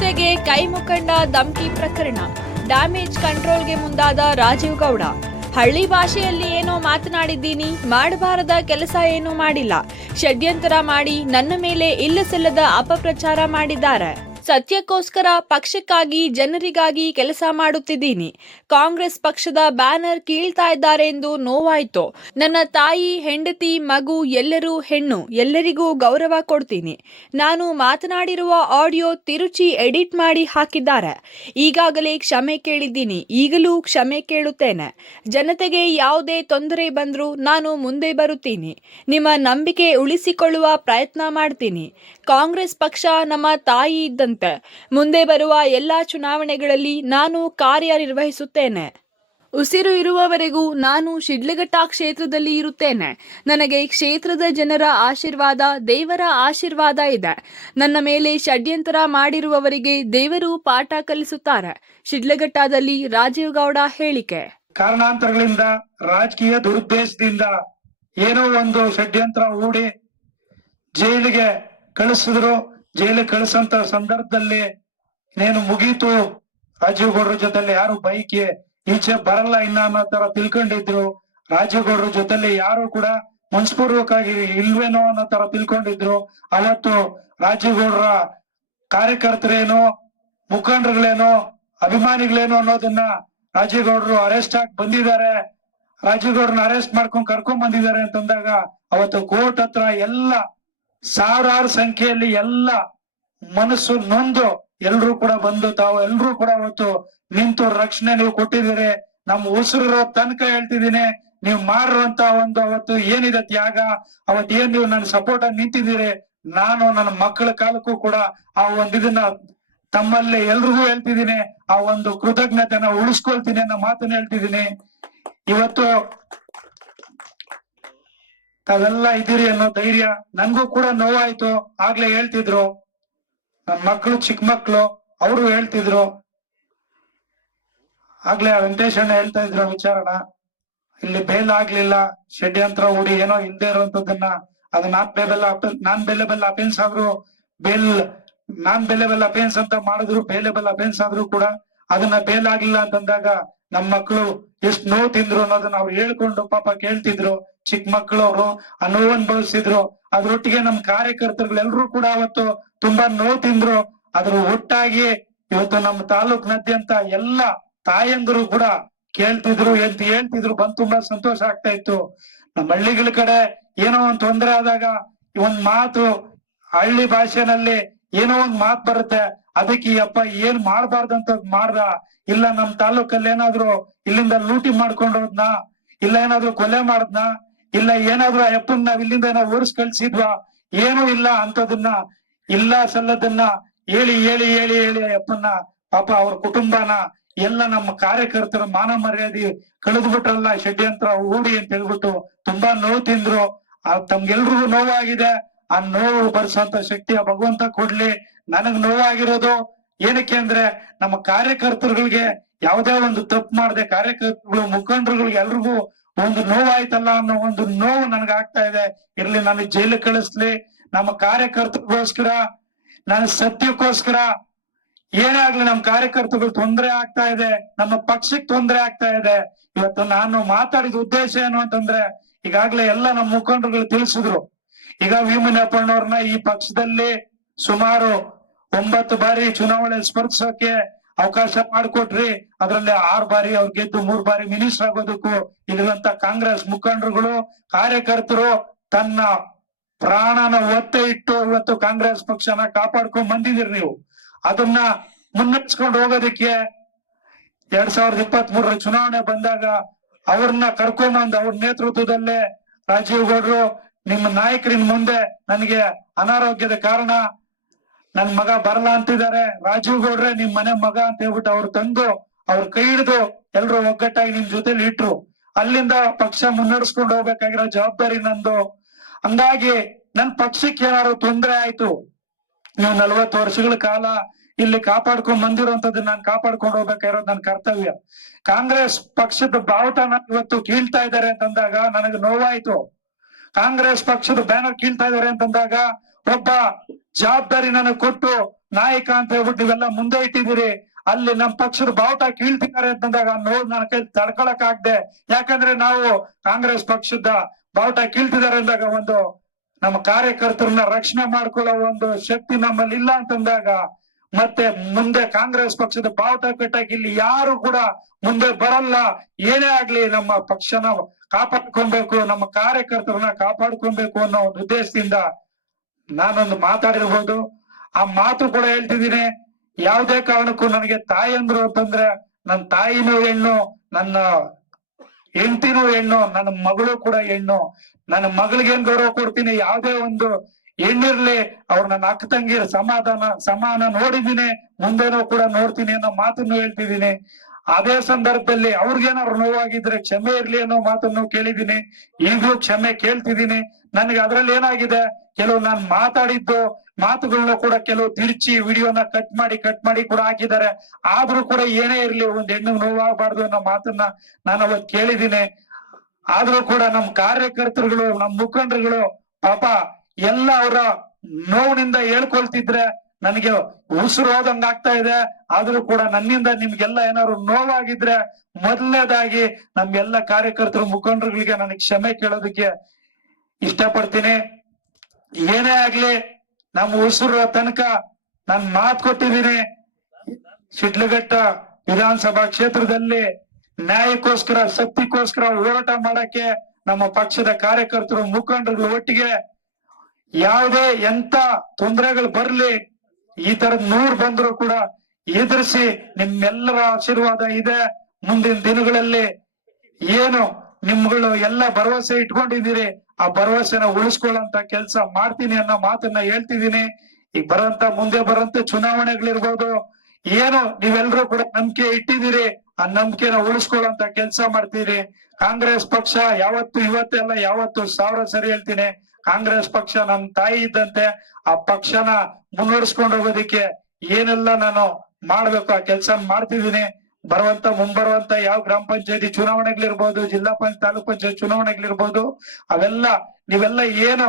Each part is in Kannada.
ಹುದ್ದೆಗೆ ಕೈ ಮುಖಂಡ ಧಮ್ಕಿ ಪ್ರಕರಣ, ಡ್ಯಾಮೇಜ್ ಕಂಟ್ರೋಲ್ಗೆ ಮುಂದಾದ ರಾಜೀವ್ ಗೌಡ. ಹಳ್ಳಿ ಭಾಷೆಯಲ್ಲಿ ಏನೋ ಮಾತನಾಡಿದ್ದೀನಿ, ಮಾಡಬಾರದ ಕೆಲಸ ಏನೂ ಮಾಡಿಲ್ಲ, ಷಡ್ಯಂತರ ಮಾಡಿ ನನ್ನ ಮೇಲೆ ಇಲ್ಲಸಲ್ಲದ ಅಪಪ್ರಚಾರ ಮಾಡಿದ್ದಾರೆ. ಸತ್ಯಕ್ಕೋಸ್ಕರ, ಪಕ್ಷಕ್ಕಾಗಿ, ಜನರಿಗಾಗಿ ಕೆಲಸ ಮಾಡುತ್ತಿದ್ದೀನಿ. ಕಾಂಗ್ರೆಸ್ ಪಕ್ಷದ ಬ್ಯಾನರ್ ಕೀಳ್ತಾ ಇದ್ದಾರೆ ಎಂದು ನೋವಾಯ್ತು. ನನ್ನ ತಾಯಿ, ಹೆಂಡತಿ, ಮಗು ಎಲ್ಲರೂ ಹೆಣ್ಣು, ಎಲ್ಲರಿಗೂ ಗೌರವ ಕೊಡ್ತೀನಿ. ನಾನು ಮಾತನಾಡಿರುವ ಆಡಿಯೋ ತಿರುಚಿ ಎಡಿಟ್ ಮಾಡಿ ಹಾಕಿದ್ದಾರೆ. ಈಗಾಗಲೇ ಕ್ಷಮೆ ಕೇಳಿದ್ದೀನಿ, ಈಗಲೂ ಕ್ಷಮೆ ಕೇಳುತ್ತೇನೆ. ಜನತೆಗೆ ಯಾವುದೇ ತೊಂದರೆ ಬಂದರೂ ನಾನು ಮುಂದೆ ಬರುತ್ತೀನಿ. ನಿಮ್ಮ ನಂಬಿಕೆ ಉಳಿಸಿಕೊಳ್ಳುವ ಪ್ರಯತ್ನ ಮಾಡ್ತೀನಿ. ಕಾಂಗ್ರೆಸ್ ಪಕ್ಷ ನಮ್ಮ ತಾಯಿ ಇದ್ದಂತೆ. ಮುಂದೆ ಬರುವ ಎಲ್ಲಾ ಚುನಾವಣೆಗಳಲ್ಲಿ ನಾನು ಕಾರ್ಯನಿರ್ವಹಿಸುತ್ತೇನೆ. ಉಸಿರು ಇರುವವರೆಗೂ ನಾನು ಶಿಡ್ಲಘಟ್ಟ ಕ್ಷೇತ್ರದಲ್ಲಿ ಇರುತ್ತೇನೆ. ನನಗೆ ಕ್ಷೇತ್ರದ ಜನರ ಆಶೀರ್ವಾದ, ದೇವರ ಆಶೀರ್ವಾದ ಇದೆ. ನನ್ನ ಮೇಲೆ ಷಡ್ಯಂತರ ಮಾಡಿರುವವರಿಗೆ ದೇವರು ಪಾಠ ಕಲಿಸುತ್ತಾರೆ. ಶಿಡ್ಲಘಟ್ಟದಲ್ಲಿ ರಾಜೀವ್ ಗೌಡ ಹೇಳಿಕೆ. ಕಾರಣಾಂತರಗಳಿಂದ, ರಾಜಕೀಯ ದುರುದ್ದೇಶದಿಂದ ಏನೋ ಒಂದು ಷಡ್ಯಂತ್ರ ಹೂಡಿ ಜೈಲಿಗೆ ಕಳಿಸಿದ್ರು. ಜೈಲಿಗೆ ಕಳಿಸಂತ ಸಂದರ್ಭದಲ್ಲಿ ಇನ್ನೇನು ಮುಗೀತು, ರಾಜೀವ್ ಗೌಡ್ರ ಜೊತೆಲಿ ಯಾರು ಬೈಕ್ಗೆ ಈಚೆ ಬರಲ್ಲ ಇನ್ನ ಅನ್ನೋ ತರ ತಿಳ್ಕೊಂಡಿದ್ರು. ರಾಜೀವ್ ಗೌಡ್ರ ಜೊತೆಲಿ ಯಾರು ಕೂಡ ಮನಸ್ಪೂರ್ವಕವಾಗಿ ಇಲ್ವೇನೋ ಅನ್ನೋ ತರ ತಿಳ್ಕೊಂಡಿದ್ರು. ಅವತ್ತು ರಾಜೀವ್ ಗೌಡ್ರ ಕಾರ್ಯಕರ್ತರೇನೋ, ಮುಖಂಡರುಗಳೇನೋ, ಅಭಿಮಾನಿಗಳೇನೋ ಅನ್ನೋದನ್ನ ರಾಜೀವ್ ಗೌಡ್ರು ಅರೆಸ್ಟ್ ಆಗಿ ಬಂದಿದ್ದಾರೆ. ರಾಜೀವ್ ಗೌಡ್ರನ್ನ ಅರೆಸ್ಟ್ ಮಾಡ್ಕೊಂಡ್ ಕರ್ಕೊಂಡ್ ಬಂದಿದ್ದಾರೆ ಅಂತಂದಾಗ ಅವತ್ತು ಕೋರ್ಟ್ ಹತ್ರ ಎಲ್ಲ ಸಾವಿರಾರು ಸಂಖ್ಯೆಯಲ್ಲಿ ಎಲ್ಲ ಮನಸ್ಸು ನೊಂದು ಎಲ್ರು ಕೂಡ ಬಂದು ತಾವು ಎಲ್ರು ಕೂಡ ಅವತ್ತು ನಿಂತು ರಕ್ಷಣೆ ನೀವು ಕೊಟ್ಟಿದ್ದೀರಿ. ನಮ್ಮ ಉಸಿರಿರೋ ತನಕ ಹೇಳ್ತಿದ್ದೀನಿ, ನೀವು ಮಾಡಿರುವಂತ ಒಂದು ಅವತ್ತು ಏನಿದೆ ತ್ಯಾಗ, ಅವತ್ತು ಏನ್ ನೀವು ನನ್ನ ಸಪೋರ್ಟ್ ಆಗಿ ನಿಂತಿದ್ದೀರಿ. ನಾನು ನನ್ನ ಮಕ್ಕಳ ಕಾಲಕ್ಕೂ ಕೂಡ ಆ ಒಂದು ಇದನ್ನ ತಮ್ಮಲ್ಲಿ ಎಲ್ರಿಗೂ ಹೇಳ್ತಿದ್ದೀನಿ. ಆ ಒಂದು ಕೃತಜ್ಞತೆನ ಉಳಿಸ್ಕೊಳ್ತೀನಿ ಅನ್ನೋ ಮಾತನ್ನ ಹೇಳ್ತಿದ್ದೀನಿ. ಇವತ್ತು ತಾವೆಲ್ಲ ಇದ್ದೀರಿ ಅನ್ನೋ ಧೈರ್ಯ ನನ್ಗೂ ಕೂಡ ನೋವಾಯ್ತು. ಆಗ್ಲೇ ಹೇಳ್ತಿದ್ರು ನನ್ ಮಕ್ಕಳು, ಚಿಕ್ಕ ಮಕ್ಕಳು, ಅವರು ಹೇಳ್ತಿದ್ರು. ಆಗ್ಲೇ ವೆಂಕಟೇಶ್ ಅಣ್ಣ ಹೇಳ್ತಾ ಇದ್ರು ವಿಚಾರಣ, ಇಲ್ಲಿ ಬೇಲ್ ಆಗ್ಲಿಲ್ಲ, ಷಡ್ಯಂತ್ರ ಹೂಡಿ ಏನೋ ಇಲ್ದೇ ಇರುವಂತದನ್ನ ಅದು ನಾನ್ ಬೇಲೆಬಲ್ ಅಫೆನ್ಸ್ ಆದ್ರೂ ನಾನ್ ಬೇಲೆಬಲ್ ಅಫೆನ್ಸ್ ಅಂತ ಮಾಡಿದ್ರು, ಬೇಲೆಬಲ್ ಅಫೆನ್ಸ್ ಆದ್ರೂ ಕೂಡ ಅದನ್ನ ಬೇಲ್ ಆಗ್ಲಿಲ್ಲ ಅಂತಂದಾಗ ನಮ್ಮ ಮಕ್ಕಳು ಎಷ್ಟ್ ನೋವು ತಿಂದ್ರು ಅನ್ನೋದನ್ನ ಅವ್ರು ಹೇಳ್ಕೊಂಡು ಪಾಪ ಕೇಳ್ತಿದ್ರು. ಚಿಕ್ಕ ಮಕ್ಕಳು ಅವರು ಆ ನೋವು ಅನುಭವಿಸಿದ್ರು. ಅದ್ರೊಟ್ಟಿಗೆ ನಮ್ ಕಾರ್ಯಕರ್ತರುಗಳೆಲ್ಲರೂ ಕೂಡ ಅವತ್ತು ತುಂಬಾ ನೋವು ತಿಂದ್ರು. ಅದ್ರ ಒಟ್ಟಾಗಿ ಇವತ್ತು ನಮ್ಮ ತಾಲೂಕ್ನಾದ್ಯಂತ ಎಲ್ಲ ತಾಯಂದಿರು ಕೂಡ ಕೇಳ್ತಿದ್ರು, ಹೇಳ್ತಿದ್ರು. ಬಂದ್ ತುಂಬಾ ಸಂತೋಷ ಆಗ್ತಾ ಇತ್ತು. ನಮ್ಮ ಹಳ್ಳಿಗಳ ಕಡೆ ಏನೋ ಒಂದ್ ತೊಂದರೆ ಆದಾಗ ಒಂದ್ ಮಾತು, ಹಳ್ಳಿ ಭಾಷೆನಲ್ಲಿ ಏನೋ ಒಂದ್ ಮಾತು ಬರುತ್ತೆ, ಅದಕ್ಕೆ ಅಪ್ಪ ಏನ್ ಮಾಡ್ಬಾರ್ದಂತ ಮಾಡ್ದ, ಇಲ್ಲ ನಮ್ ತಾಲೂಕಲ್ಲಿ ಏನಾದ್ರು ಇಲ್ಲಿಂದ ಲೂಟಿ ಮಾಡ್ಕೊಂಡು ಹೋದ್ನಾ, ಇಲ್ಲ ಏನಾದ್ರು ಕೊಲೆ ಮಾಡದ್ನ, ಇಲ್ಲ ಏನಾದ್ರು ಅಪ್ಪನ್ ನಾವ್ ಇಲ್ಲಿಂದ ನಾವು ಓಡಿಸ್ ಕಳ್ಸಿದ್ವಾ, ಏನೂ ಇಲ್ಲ ಅಂತದನ್ನ ಇಲ್ಲ ಸಲ್ಲದನ್ನ ಹೇಳಿ ಹೇಳಿ ಹೇಳಿ ಹೇಳಿ ಅಪ್ಪನ್ನ ಪಾಪ ಅವ್ರ ಕುಟುಂಬನ ಎಲ್ಲ ನಮ್ಮ ಕಾರ್ಯಕರ್ತರ ಮಾನ ಮರ್ಯಾದೆ ಕಳೆದು ಬಿಟ್ರಲ್ಲ ಷಡ್ಯಂತ್ರ ಹೂಡಿ ಅಂತ ಹೇಳ್ಬಿಟ್ಟು ತುಂಬಾ ನೋವು ತಿಂದ್ರು. ತಮ್ಗೆಲ್ರಿಗೂ ನೋವಾಗಿದೆ. ಆ ನೋವು ಬರ್ಸೋಂತ ಶಕ್ತಿ ಆ ಭಗವಂತ ಕೊಡ್ಲಿ. ನನಗ್ ನೋವಾಗಿರೋದು ಏನಕ್ಕೆ ಅಂದ್ರೆ ನಮ್ಮ ಕಾರ್ಯಕರ್ತರುಗಳಿಗೆ ಯಾವುದೇ ಒಂದು ತಪ್ಪು ಮಾಡದೆ, ಕಾರ್ಯಕರ್ತರುಗಳು, ಮುಖಂಡರುಗಳಿಗೆ ಎಲ್ರಿಗೂ ಒಂದು ನೋವಾಯ್ತಲ್ಲ ಅನ್ನೋ ಒಂದು ನೋವು ನನ್ಗೆ ಆಗ್ತಾ ಇದೆ. ಇರ್ಲಿ, ನನಗೆ ಜೈಲಿಗೆ ಕಳಿಸ್ಲಿ, ನಮ್ಮ ಕಾರ್ಯಕರ್ತರಿಗೋಸ್ಕರ, ನನ್ನ ಸತ್ಯಕ್ಕೋಸ್ಕರ ಏನೇ ಆಗ್ಲಿ, ನಮ್ಮ ಕಾರ್ಯಕರ್ತರುಗಳು ತೊಂದರೆ ಆಗ್ತಾ ಇದೆ, ನಮ್ಮ ಪಕ್ಷಕ್ಕೆ ತೊಂದರೆ ಆಗ್ತಾ ಇದೆ. ಇವತ್ತು ನಾನು ಮಾತಾಡಿದ ಉದ್ದೇಶ ಏನು ಅಂತಂದ್ರೆ, ಈಗಾಗ್ಲೇ ಎಲ್ಲ ನಮ್ಮ ಮುಖಂಡರುಗಳು ತಿಳಿಸಿದ್ರು. ಈಗ ವಿಮುನಪ್ಪಣ್ಣವ್ರನ್ನ ಈ ಪಕ್ಷದಲ್ಲಿ ಸುಮಾರು 9 ಬಾರಿ ಚುನಾವಣೆ ಸ್ಪರ್ಧಿಸೋಕೆ ಅವಕಾಶ ಮಾಡಿಕೊಟ್ರಿ. ಅದರಲ್ಲಿ 6 ಬಾರಿ ಅವ್ರು ಗೆದ್ದು 3 ಬಾರಿ ಮಿನಿಸ್ಟರ್ ಆಗೋದಕ್ಕೂ ಇರುವಂತ ಕಾಂಗ್ರೆಸ್ ಮುಖಂಡರುಗಳು, ಕಾರ್ಯಕರ್ತರು ತನ್ನ ಪ್ರಾಣನ ಒತ್ತೆ ಇಟ್ಟು ಇವತ್ತು ಕಾಂಗ್ರೆಸ್ ಪಕ್ಷನ ಕಾಪಾಡ್ಕೊಂಡ್ ಬಂದಿದ್ದೀರಿ. ನೀವು ಅದನ್ನ ಮುನ್ನಡೆಸ್ಕೊಂಡು ಹೋಗೋದಕ್ಕೆ 2023 ಚುನಾವಣೆ ಬಂದಾಗ ಅವ್ರನ್ನ ಕರ್ಕೊಂಬಂದ್ ಅವ್ರ ನೇತೃತ್ವದಲ್ಲೇ ರಾಜೀವ್ ಗೌಡ್ರು, ನಿಮ್ಮ ನಾಯಕರಿನ್ ಮುಂದೆ ನನಗೆ ಅನಾರೋಗ್ಯದ ಕಾರಣ ನನ್ ಮಗ ಬರಲ್ಲ ಅಂತಿದ್ದಾರೆ, ರಾಜೀವ್ ಗೌಡ್ರೆ ನಿಮ್ ಮನೆ ಮಗ ಅಂತ ಹೇಳ್ಬಿಟ್ಟು ಅವ್ರು ತಂದು ಅವ್ರ ಕೈ ಹಿಡಿದು ಎಲ್ರು ಒಗ್ಗಟ್ಟಾಗಿ ನಿಮ್ ಜೊತೆಲಿ ಇಟ್ರು. ಅಲ್ಲಿಂದ ಪಕ್ಷ ಮುನ್ನಡೆಸ್ಕೊಂಡು ಹೋಗ್ಬೇಕಾಗಿರೋ ಜವಾಬ್ದಾರಿ ನಂದು. ಹಂಗಾಗಿ ನನ್ ಪಕ್ಷಕ್ಕೆ ಏನಾದ್ರು ತೊಂದರೆ ಆಯ್ತು, ನೀವು 40 ವರ್ಷಗಳ ಕಾಲ ಇಲ್ಲಿ ಕಾಪಾಡ್ಕೊಂಡ್ ಬಂದಿರೋಂಥದ್ದು ನಾನು ಕಾಪಾಡ್ಕೊಂಡು ಹೋಗ್ಬೇಕಾಗಿರೋದು ನನ್ನ ಕರ್ತವ್ಯ. ಕಾಂಗ್ರೆಸ್ ಪಕ್ಷದ ಬಾವುಟನ ಇವತ್ತು ಕೀಳ್ತಾ ಇದ್ದಾರೆ ಅಂತಂದಾಗ ನನಗೆ ನೋವಾಯ್ತು. ಕಾಂಗ್ರೆಸ್ ಪಕ್ಷದ ಬ್ಯಾನರ್ ಕೀಳ್ತಾ ಇದಾರೆ ಅಂತಂದಾಗ ಒಬ್ಬ ಜವಾಬ್ದಾರಿ ನನಗೆ ಕೊಟ್ಟು ನಾಯಕ ಅಂತ ಹೇಳ್ಬಿಟ್ಟು ನೀವೆಲ್ಲ ಮುಂದೆ ಇಟ್ಟಿದ್ದೀರಿ. ಅಲ್ಲಿ ನಮ್ ಪಕ್ಷದ ಬಾವುಟ ಕೀಳ್ತಿದ್ದಾರೆ ಅಂತಂದಾಗ ನೋಡ್ ನನ್ನ ಕೈ ತಡ್ಕೊಳಕ್ ಆಗ್ದೆ. ಯಾಕಂದ್ರೆ ನಾವು ಕಾಂಗ್ರೆಸ್ ಪಕ್ಷದ ಬಾವುಟ ಕೀಳ್ತಿದ್ದಾರೆ ಅಂದಾಗ ಒಂದು ನಮ್ಮ ಕಾರ್ಯಕರ್ತರನ್ನ ರಕ್ಷಣೆ ಮಾಡ್ಕೊಳ್ಳೋ ಒಂದು ಶಕ್ತಿ ನಮ್ಮಲ್ಲಿ ಇಲ್ಲ ಅಂತಂದಾಗ ಮತ್ತೆ ಮುಂದೆ ಕಾಂಗ್ರೆಸ್ ಪಕ್ಷದ ಬಾವುಟ ಕಟ್ಟಕ್ಕೆ ಇಲ್ಲಿ ಯಾರು ಕೂಡ ಮುಂದೆ ಬರಲ್ಲ. ಏನೇ ಆಗ್ಲಿ ನಮ್ಮ ಪಕ್ಷನ ಕಾಪಾಡ್ಕೊಬೇಕು, ನಮ್ಮ ಕಾರ್ಯಕರ್ತರನ್ನ ಕಾಪಾಡ್ಕೊಬೇಕು ಅನ್ನೋ ಒಂದು ಉದ್ದೇಶದಿಂದ ನಾನೊಂದು ಮಾತಾಡಿರ್ಬೋದು. ಆ ಮಾತು ಕೂಡ ಹೇಳ್ತಿದ್ದೀನಿ. ಯಾವುದೇ ಕಾರಣಕ್ಕೂ ನನಗೆ ತಾಯಿ ಅಂದ್ರು ಅಂತಂದ್ರೆ ನನ್ನ ತಾಯಿನೂ ಹೆಣ್ಣು, ನನ್ನ ಹೆಂಡತಿನೂ ಹೆಣ್ಣು, ನನ್ನ ಮಗಳು ಕೂಡ ಹೆಣ್ಣು. ನನ್ನ ಮಗಳಿಗೆ ಏನ್ ಗೌರವ ಕೊಡ್ತೀನಿ, ಯಾವ್ದೇ ಒಂದು ಹೆಣ್ಣಿರ್ಲಿ ಅವ್ರು ನನ್ನ ಅಕ್ಕ ತಂಗಿರ ಸಮಾನ ನೋಡಿದೀನಿ, ಮುಂದೆನೂ ಕೂಡ ನೋಡ್ತೀನಿ ಅನ್ನೋ ಮಾತನ್ನು ಹೇಳ್ತಿದ್ದೀನಿ. ಅದೇ ಸಂದರ್ಭದಲ್ಲಿ ಅವ್ರಿಗೇನಾದ್ರು ನೋವಾಗಿದ್ರೆ ಕ್ಷಮೆ ಇರ್ಲಿ ಅನ್ನೋ ಮಾತನ್ನು ಕೇಳಿದೀನಿ. ಈಗಲೂ ಕ್ಷಮೆ ಕೇಳ್ತಿದ್ದೀನಿ. ನನಗೆ ಅದ್ರಲ್ಲಿ ಏನಾಗಿದೆ, ಕೆಲವು ನಾನು ಮಾತಾಡಿದ್ದು ಮಾತುಗಳನ್ನ ಕೂಡ ಕೆಲವು ತಿರುಚಿ ವಿಡಿಯೋನ ಕಟ್ ಮಾಡಿ ಕೂಡ ಹಾಕಿದ್ದಾರೆ. ಆದ್ರೂ ಕೂಡ ಏನೇ ಇರ್ಲಿ ಒಂದ್ ಹೆಣ್ಣಿಗೆ ನೋವಾಗಬಾರ್ದು ಅನ್ನೋ ಮಾತನ್ನ ನಾನು ಅವತ್ತು ಕೇಳಿದ್ದೀನಿ. ಆದ್ರೂ ಕೂಡ ನಮ್ ಕಾರ್ಯಕರ್ತರುಗಳು, ನಮ್ ಮುಖಂಡರುಗಳು ಪಾಪ ಎಲ್ಲ ಅವರ ನೋವಿನಿಂದ ಹೇಳ್ಕೊಳ್ತಿದ್ರೆ ನನಗೆ ಉಸಿರು ಹೋದಂಗ ಆಗ್ತಾ ಇದೆ. ಆದ್ರೂ ಕೂಡ ನನ್ನಿಂದ ನಿಮ್ಗೆಲ್ಲ ಏನಾದ್ರು ನೋವಾಗಿದ್ರೆ ಮೊದಲನೇದಾಗಿ ನಮ್ಗೆಲ್ಲ ಕಾರ್ಯಕರ್ತರು ಮುಖಂಡರುಗಳಿಗೆ ನನಗೆ ಕ್ಷಮೆ ಕೇಳೋದಕ್ಕೆ ಇಷ್ಟಪಡ್ತೀನಿ. ಏನೇ ಆಗ್ಲಿ ನಮ್ಮ ಉಸಿರು ತನಕ ನಾನ್ ಮಾತು ಕೊಟ್ಟಿದ್ದೀನಿ. ಶಿಡ್ಲಘಟ್ಟ ವಿಧಾನಸಭಾ ಕ್ಷೇತ್ರದಲ್ಲಿ ನ್ಯಾಯಕ್ಕೋಸ್ಕರ, ಶಕ್ತಿಗೋಸ್ಕರ ಹೋರಾಟ ಮಾಡಕ್ಕೆ ನಮ್ಮ ಪಕ್ಷದ ಕಾರ್ಯಕರ್ತರು ಮುಖಂಡರುಗಳು ಒಟ್ಟಿಗೆ ಯಾವುದೇ ಎಂತ ತೊಂದರೆಗಳು ಬರ್ಲಿ, ಈ ತರದ್ 100 ಬಂದ್ರು ಕೂಡ ಎದುರಿಸಿ ನಿಮ್ಮೆಲ್ಲರ ಆಶೀರ್ವಾದ ಇದೆ. ಮುಂದಿನ ದಿನಗಳಲ್ಲಿ ಏನು ನಿಮ್ಗಳು ಎಲ್ಲ ಭರವಸೆ ಇಟ್ಕೊಂಡಿದ್ದೀರಿ, ಆ ಭರವಸೆನ ಉಳಿಸ್ಕೊಳ್ಳಂತ ಕೆಲಸ ಮಾಡ್ತೀನಿ ಅನ್ನೋ ಮಾತನ್ನ ಹೇಳ್ತಿದ್ದೀನಿ. ಈಗ ಮುಂದೆ ಬರಂತ ಚುನಾವಣೆಗಳಿರ್ಬೋದು, ಏನು ನೀವೆಲ್ಲರೂ ಕೂಡ ನಂಬಿಕೆ ಇಟ್ಟಿದ್ದೀರಿ, ಆ ನಂಬಿಕೆನ ಉಳಿಸ್ಕೊಳ್ಳಂತ ಕೆಲಸ ಮಾಡ್ತೀರಿ. ಕಾಂಗ್ರೆಸ್ ಪಕ್ಷ ಯಾವತ್ತು ಇವತ್ತೆಲ್ಲ ಯಾವತ್ತು 1000 ಸರಿ ಹೇಳ್ತೀನಿ, ಕಾಂಗ್ರೆಸ್ ಪಕ್ಷ ನನ್ನ ತಾಯಿ ಇದ್ದಂತೆ. ಆ ಪಕ್ಷನ ಮುನ್ನಡೆಸ್ಕೊಂಡು ಹೋಗೋದಿಕ್ಕೆ ಏನೆಲ್ಲ ನಾನು ಮಾಡ್ಬೇಕು ಆ ಕೆಲಸ ಮಾಡ್ತಿದ್ದೀನಿ. ಮುಂಬರುವಂತ ಯಾವ ಗ್ರಾಮ ಪಂಚಾಯತಿ ಚುನಾವಣೆಗಳಿರ್ಬೋದು, ಜಿಲ್ಲಾ ಪಂಚಾಯತ್, ತಾಲೂಕ್ ಪಂಚಾಯತ್ ಚುನಾವಣೆಗಳಿರ್ಬೋದು, ಅವೆಲ್ಲ ನೀವೆಲ್ಲ ಏನು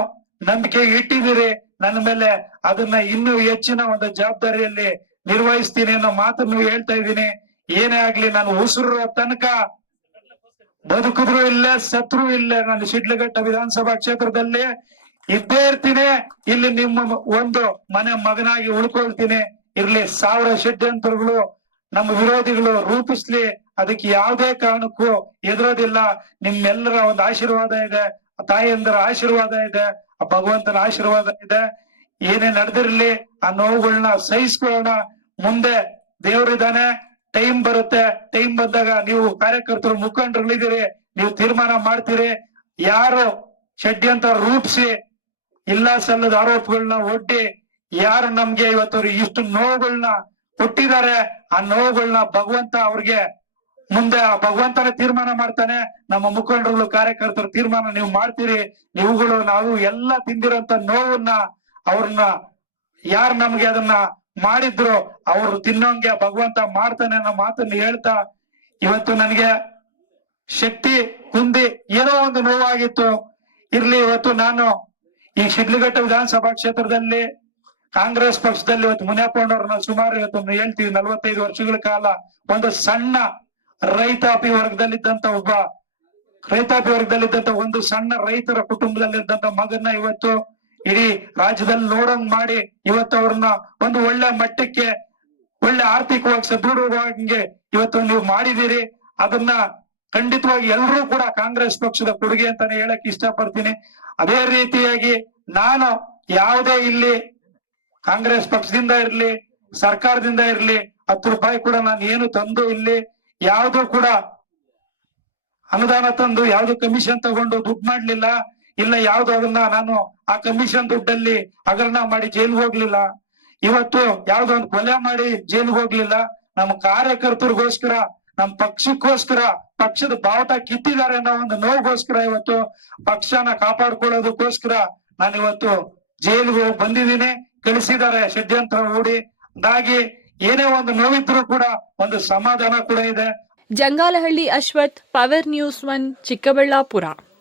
ನಂಬಿಕೆ ಇಟ್ಟಿದ್ದೀರಿ ನನ್ನ ಮೇಲೆ, ಅದನ್ನ ಇನ್ನೂ ಹೆಚ್ಚಿನ ಒಂದು ಜವಾಬ್ದಾರಿಯಲ್ಲಿ ನಿರ್ವಹಿಸ್ತೀನಿ ಅನ್ನೋ ಮಾತನ್ನು ಹೇಳ್ತಾ ಇದ್ದೀನಿ. ಏನೇ ಆಗ್ಲಿ ನಾನು ಉಸಿರು ತನಕ ಬದುಕಿದ್ರು ಇಲ್ಲೇ ಸತ್ರು ಇಲ್ಲೇ ನಾನು ಶಿಡ್ಲಘಟ್ಟ ವಿಧಾನಸಭಾ ಕ್ಷೇತ್ರದಲ್ಲಿ ಇದ್ದೇ ಇರ್ತೀನಿ. ಇಲ್ಲಿ ನಿಮ್ಮ ಒಂದು ಮನೆ ಮಗನಾಗಿ ಉಳ್ಕೊಳ್ತೀನಿ. ಇರ್ಲಿ 1000 ಷಡ್ಯಂತ್ರಗಳು ನಮ್ಮ ವಿರೋಧಿಗಳು ರೂಪಿಸ್ಲಿ, ಅದಕ್ಕೆ ಯಾವುದೇ ಕಾರಣಕ್ಕೂ ಎದುರೋದಿಲ್ಲ. ನಿಮ್ಮೆಲ್ಲರ ಒಂದು ಆಶೀರ್ವಾದ ಇದೆ, ತಾಯಿಯಂದರ ಆಶೀರ್ವಾದ ಇದೆ, ಆ ಭಗವಂತನ ಆಶೀರ್ವಾದ ಇದೆ. ಏನೇ ನಡೆದಿರ್ಲಿ ಆ ನೋವುಗಳನ್ನ ಸಹಿಸ್ಕೊಳ್ಳೋಣ. ಮುಂದೆ ದೇವರಿದ್ದಾನೆ, ಟೈಮ್ ಬರುತ್ತೆ. ಟೈಮ್ ಬಂದಾಗ ನೀವು ಕಾರ್ಯಕರ್ತರು ಮುಖಂಡರುಗಳಿದ್ದೀರಿ, ನೀವು ತೀರ್ಮಾನ ಮಾಡ್ತೀರಿ. ಯಾರು ಷಡ್ಯಂತ್ರ ರೂಪಿಸಿ ಇಲ್ಲ ಸಲ್ಲದ ಆರೋಪಗಳನ್ನ ಒಡ್ಡಿ ಯಾರು ನಮ್ಗೆ ಇವತ್ತು ಇಷ್ಟು ನೋವುಗಳನ್ನ ಕೊಟ್ಟಿದ್ದಾರೆ, ಆ ನೋವುಗಳನ್ನ ಭಗವಂತ ಅವ್ರಿಗೆ ಮುಂದೆ ಆ ಭಗವಂತನೇ ತೀರ್ಮಾನ ಮಾಡ್ತಾನೆ. ನಮ್ಮ ಮುಖಂಡರುಗಳು ಕಾರ್ಯಕರ್ತರು ತೀರ್ಮಾನ ನೀವು ಮಾಡ್ತೀರಿ. ನೀವುಗಳು ನಾವು ಎಲ್ಲ ತಿಂದಿರೋಂತ ನೋವನ್ನ ಅವ್ರನ್ನ ಯಾರು ನಮ್ಗೆ ಅದನ್ನ ಮಾಡಿದ್ರು ಅವ್ರು ತಿನ್ನೋಂಗೆ ಭಗವಂತ ಮಾಡ್ತಾನೆ ಅನ್ನೋ ಮಾತನ್ನ ಹೇಳ್ತಾ, ಇವತ್ತು ನನಗೆ ಶಕ್ತಿ ಕುಂದಿ ಏನೋ ಒಂದು ನೋವಾಗಿತ್ತು. ಇರ್ಲಿ, ಇವತ್ತು ನಾನು ಈ ಶಿಡ್ಲಘಟ್ಟ ವಿಧಾನಸಭಾ ಕ್ಷೇತ್ರದಲ್ಲಿ ಕಾಂಗ್ರೆಸ್ ಪಕ್ಷದಲ್ಲಿ ಇವತ್ತು ಮುನಿಯಪ್ಪನವ್ರನ್ನ ಸುಮಾರು ಇವತ್ತು ಹೇಳ್ತೀವಿ 45 ವರ್ಷಗಳ ಕಾಲ ಒಂದು ಸಣ್ಣ ರೈತಾಪಿ ವರ್ಗದಲ್ಲಿದ್ದಂತ ಒಂದು ಸಣ್ಣ ರೈತರ ಕುಟುಂಬದಲ್ಲಿದ್ದಂತ ಮಗನ್ನ ಇವತ್ತು ಇಡೀ ರಾಜ್ಯದಲ್ಲಿ ನೋಡಂಗ್ ಮಾಡಿ ಇವತ್ತು ಅವ್ರನ್ನ ಒಂದು ಒಳ್ಳೆ ಮಟ್ಟಕ್ಕೆ, ಒಳ್ಳೆ ಆರ್ಥಿಕವಾಗಿ ಸದೃಢವಾಗಿ ಇವತ್ತು ನೀವು ಮಾಡಿದೀರಿ. ಅದನ್ನ ಖಂಡಿತವಾಗಿ ಎಲ್ಲರೂ ಕೂಡ ಕಾಂಗ್ರೆಸ್ ಪಕ್ಷದ ಕೊಡುಗೆ ಅಂತಾನೆ ಹೇಳಕ್ ಇಷ್ಟಪಡ್ತೀನಿ. ಅದೇ ರೀತಿಯಾಗಿ ನಾನು ಯಾವುದೇ ಇಲ್ಲಿ ಕಾಂಗ್ರೆಸ್ ಪಕ್ಷದಿಂದ ಇರ್ಲಿ, ಸರ್ಕಾರದಿಂದ ಇರ್ಲಿ 10 ರೂಪಾಯಿ ಕೂಡ ನಾನು ಏನು ತಂದು ಇಲ್ಲಿ ಯಾವ್ದು ಕೂಡ ಅನುದಾನ ತಂದು ಯಾವ್ದು ಕಮಿಷನ್ ತಗೊಂಡು ದುಡ್ಡು ಮಾಡ್ಲಿಲ್ಲ. ಇಲ್ಲ ಯಾವ್ದು ಅದನ್ನ ನಾನು ಆ ಕಮಿಷನ್ ದುಡ್ಡಲ್ಲಿ ಹಗರಣ ಮಾಡಿ ಜೈಲ್ಗೆ ಹೋಗ್ಲಿಲ್ಲ. ಇವತ್ತು ಯಾವ್ದೋ ಒಂದು ಕೊಲೆ ಮಾಡಿ ಜೈಲ್ಗೆ ಹೋಗ್ಲಿಲ್ಲ. ನಮ್ಮ ಕಾರ್ಯಕರ್ತರಿಗೋಸ್ಕರ, ನಮ್ಮ ಪಕ್ಷಕ್ಕೋಸ್ಕರ, ಪಕ್ಷದ ಬಾವುಟ ಕಿತ್ತಿದ್ದಾರೆ ಅನ್ನೋ ಒಂದು ನೋವುಗೋಸ್ಕರ, ಇವತ್ತು ಪಕ್ಷನ ಕಾಪಾಡ್ಕೊಳ್ಳೋದಕ್ಕೋಸ್ಕರ ನಾನು ಇವತ್ತು ಜೈಲ್ಗೆ ಹೋಗಿ ಬಂದಿದ್ದೀನಿ. ಕಳಿಸಿದ್ದಾರೆ ಷಡ್ಯಂತ್ರ ಹೂಡಿ. ಅದಾಗಿ ಏನೇ ಒಂದು ನೋವಿದ್ರು ಕೂಡ ಒಂದು ಸಮಾಧಾನ ಕೂಡ ಇದೆ. Jangalahalli Ashwath, power news 1, Chikkaballapur.